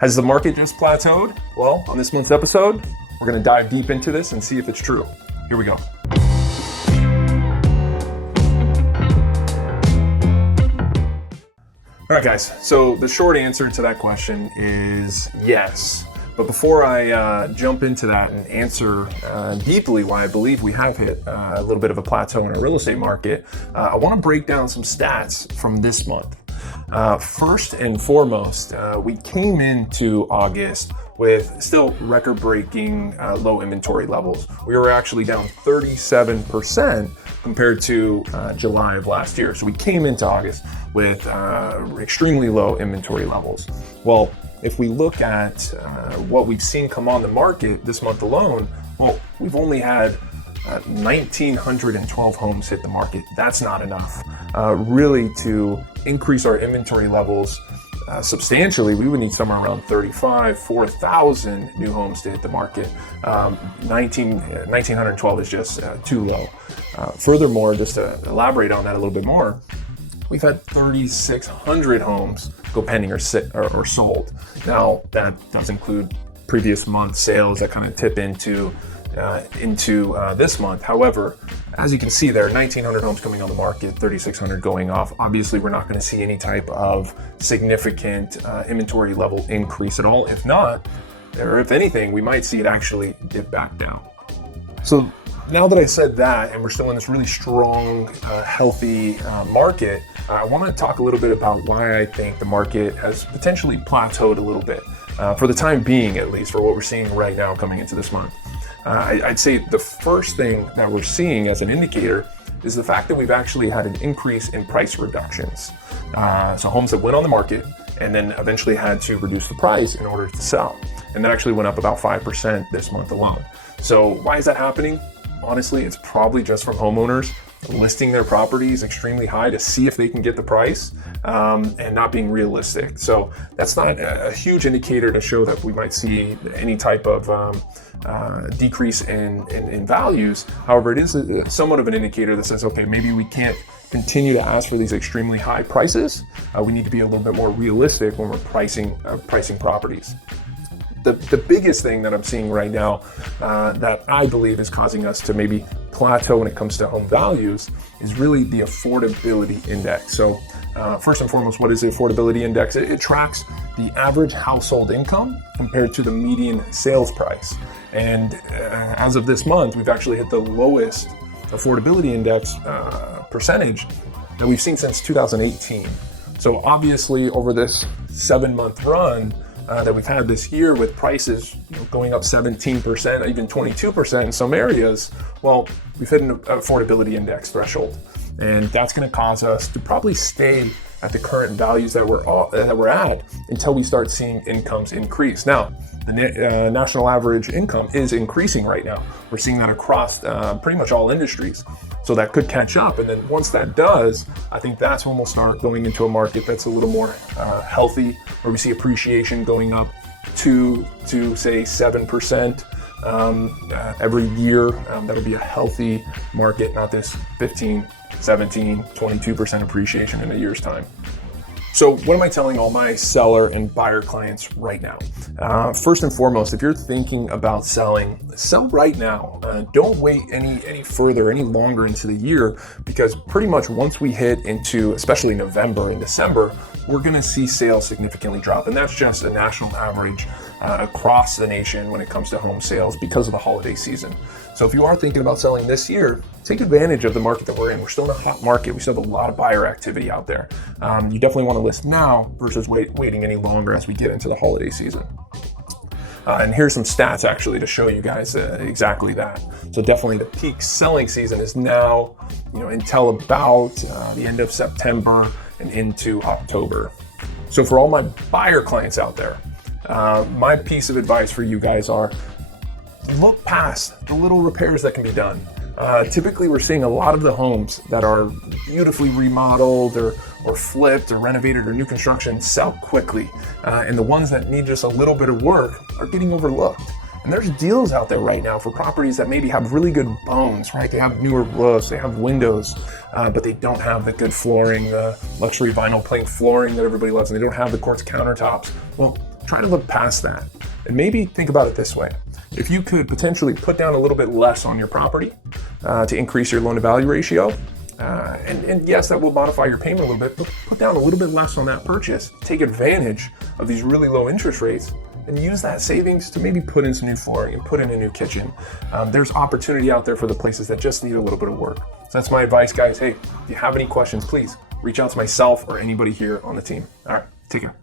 Has the market just plateaued? Well, on this month's episode, we're going to dive deep into this and see if it's true. Here we go. All right, guys. So the short answer to that question is yes. But before I jump into that and answer deeply why I believe we have hit a little bit of a plateau in our real estate market, I want to break down some stats from this month. First and foremost, we came into August with still record-breaking low inventory levels. We were actually down 37% compared to July of last year. So we came into August with extremely low inventory levels. Well, if we look at what we've seen come on the market this month alone, well, we've only had 1,912 homes hit the market. That's not enough. Really, to increase our inventory levels substantially, we would need somewhere around 4,000 new homes to hit the market. 1,912 is just too low. Furthermore, just to elaborate on that a little bit more, we've had 3,600 homes go pending or sold. Now, that does include previous month sales that kind of tip into this month. However, as you can see there, 1,900 homes coming on the market, 3,600 going off. Obviously, we're not going to see any type of significant inventory level increase at all. If not, or if anything, we might see it actually dip back down. So now that I said that, and we're still in this really strong, healthy market, I want to talk a little bit about why I think the market has potentially plateaued a little bit, for the time being, at least, for what we're seeing right now coming into this month. I'd say the first thing that we're seeing as an indicator is the fact that we've actually had an increase in price reductions. So homes that went on the market and then eventually had to reduce the price in order to sell. And that actually went up about 5% this month alone. So why is that happening? Honestly, it's probably just from homeowners listing their properties extremely high to see if they can get the price, and not being realistic. So that's not a huge indicator to show that we might see any type of decrease in values. However, it is somewhat of an indicator that says, okay, maybe we can't continue to ask for these extremely high prices. We need to be a little bit more realistic when we're pricing properties. The biggest thing that I'm seeing right now that I believe is causing us to maybe plateau when it comes to home values is really the affordability index. So first and foremost, what is the affordability index? It tracks the average household income compared to the median sales price. And as of this month, we've actually hit the lowest affordability index percentage that we've seen since 2018. So obviously, over this 7-month run that we've had this year with prices going up 17%, even 22% in some areas, well, we've hit an affordability index threshold. And that's going to cause us to probably stay at the current values that we're at until we start seeing incomes increase. Now, the national average income is increasing right now. We're seeing that across pretty much all industries. So that could catch up. And then once that does, I think that's when we'll start going into a market that's a little more healthy, where we see appreciation going up to say 7% every year. That'll be a healthy market, not this 15, 17, 22% appreciation in a year's time. So what am I telling all my seller and buyer clients right now? First and foremost, if you're thinking about selling, sell right now. Don't wait any further, any longer into the year, because pretty much once we hit into, especially November and December, we're going to see sales significantly drop. And that's just a national average across the nation when it comes to home sales because of the holiday season. So if you are thinking about selling this year, take advantage of the market that we're in. We're still in a hot market. We still have a lot of buyer activity out there. You definitely want to list now versus waiting any longer as we get into the holiday season. And here's some stats actually to show you guys exactly that. So definitely the peak selling season is now, until about the end of September and into October. So for all my buyer clients out there, my piece of advice for you guys are, look past the little repairs that can be done. Typically, we're seeing a lot of the homes that are beautifully remodeled or flipped or renovated or new construction sell quickly. And the ones that need just a little bit of work are getting overlooked. And there's deals out there right now for properties that maybe have really good bones, right? They have newer roofs, they have windows, but they don't have the good flooring, the luxury vinyl plank flooring that everybody loves, and they don't have the quartz countertops. Well, try to look past that and maybe think about it this way. If you could potentially put down a little bit less on your property to increase your loan to value ratio, and yes, that will modify your payment a little bit, but put down a little bit less on that purchase. Take advantage of these really low interest rates and use that savings to maybe put in some new flooring and put in a new kitchen. There's opportunity out there for the places that just need a little bit of work. So that's my advice, guys. Hey, if you have any questions, please reach out to myself or anybody here on the team. All right, take care.